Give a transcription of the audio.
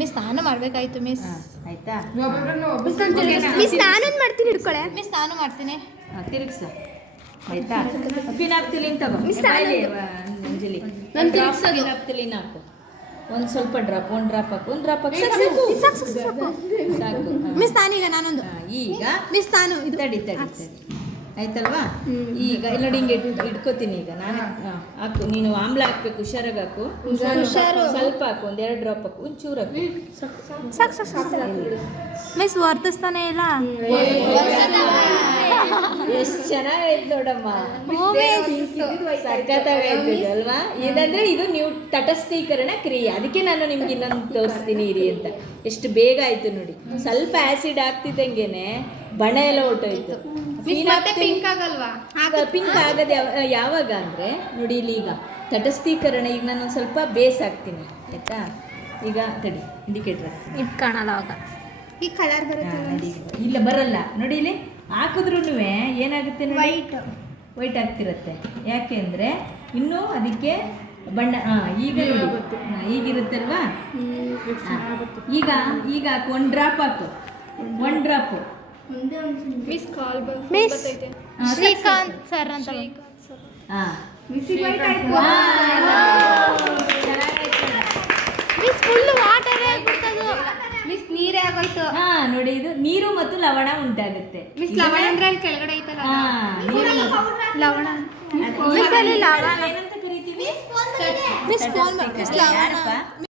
Miss ನಾನು ಮಾಡಬೇಕಾಯ್ತು miss. ಆಯ್ತಾ? Miss ನಾನೊಂದು ಮಾಡ್ತೀನಿ ಹಿಡ್ಕೊಳೆ. ಮಿಸ್ ನಾನು ಮಾಡ್ತೀನಿ. ತಿರುಗಿಸ ಆಯ್ತಾ? ಫಿನಾಪ್ತಿಲಿನ್ ತಗೋ ಅಂಜಲಿ. ಫಿನಾಪ್ತಿಲಿನ್ ಹಾಕು. ಒಂದು ಸ್ವಲ್ಪ ಡ್ರಾಪ್, ಒಂದು ಡ್ರಾಪ್ ಹಾಕು, ಒಂದು ಡ್ರಾಪ್ ಹಾಕು. ಸಾಕು. ಮಿಸ್ ನಾನೀಗ ನಾನೊಂದು. ಈಗ ಮಿಸ್ ನಾನು ಇದು ತಡಿ ಆಯ್ತಲ್ವಾ? ಈಗ ಇಲ್ಲಿ ನೋಡಿ ಹಿಂಗೆ ಇಟ್ಕೋತೀನಿ. ಈಗ ನಾನು ಹಾಕು. ನೀನು ಆಮ್ಲ ಹಾಕ್ಬೇಕು, ಹುಷಾರಾಗಿ ಹಾಕು. ಸ್ವಲ್ಪ ಹಾಕು, ಒಂದು 2 ಡ್ರಾಪ್ ಹಾಕು, ಒಂಚೂರು ಹಾಕು. ಸಾಕು. ಮಿಸ್ ವರ್ತಿಸ್ತಾನೆ ಇಲ್ಲ. ಎಷ್ಟು ಚೆನ್ನಾಗೈತೆ ನೋಡಮ್ಮ, ಸಖತ್ತಾಗೈತೆ ಅಲ್ವಾ? ಇದಂದ್ರೆ ಇದು ನೀವು ತಟಸ್ಥೀಕರಣ ಕ್ರಿಯೆ. ಅದಕ್ಕೆ ನಾನು ನಿಮ್ಗೆ ಇನ್ನೊಂದು ತೋರಿಸ್ತೀನಿ ಇರಿ ಅಂತ. ಎಷ್ಟು ಬೇಗ ಆಯ್ತು ನೋಡಿ. ಸ್ವಲ್ಪ ಆಸಿಡ್ ಹಾಕ್ತಿದ್ದಂಗೆನೆ ಬಣ ಎಲ್ಲ ಹೊಟ್ಟೋಯ್ತು. ಪಿಂಕ್ ಆಗಲ್ವಾ? ಪಿಂಕ್ ಆಗದ ಯಾವಾಗ ಅಂದ್ರೆ ನೋಡಿ ಇಲ್ಲಿ ಈಗ ತಟಸ್ಥೀಕರಣ. ಈಗ ನಾನು ಒಂದು ಸ್ವಲ್ಪ ಬೇಸ್ ಹಾಕ್ತೀನಿ ಆಯ್ತಾ? ಈಗ ತಡಿ ಇಂಡಿಕೇಟರ್ ಇದು ಕಾಣಲ್ಲ ಅವಾಗ. ಈ ಕಲರ್ ಬರುತ್ತೆ ಇಲ್ಲ, ಬರಲ್ಲ ನೋಡಿ. ಇಲ್ಲಿ ಹಾಕಿದ್ರೂ ಏನಾಗುತ್ತೆ ನೋಡಿ, ವೈಟ್ ಆಗ್ತಿರತ್ತೆ. ಯಾಕೆ ಅಂದರೆ ಇನ್ನೂ ಅದಕ್ಕೆ ಬಣ್ಣ ಈಗ ನೋಡಿ ಈಗಿರುತ್ತಲ್ವಾ? ಈಗ ಹಾಕು, 1 ಡ್ರಾಪ್ ಹಾಕು, 1 drop. Miss call miss Srikanth sir ಅಂತ. ಮಿಸ್ ಫುಲ್ ವಾಟರ್ ಆಗ್ಬಿಡ್ತದು. ಮಿಸ್ ನೀರೇ ಆಗೋಯ್ತು. ನೋಡಿ ಇದು ನೀರು ಮತ್ತು ಲವಣ ಉಂಟಾಗುತ್ತೆ. ಮಿಸ್ ಲವಣ ಅಂದ್ರೆ ಅಲ್ಲಿ ಕೆಳಗಡೆ ಐತಲ್ಲ, ಲವಣ. ಮಿಸ್ ಅಲ್ಲಿ ಲವಣ ಏನಂತ ಕರಿತೀವಿ? ಮಿಸ್ ಲವಣ.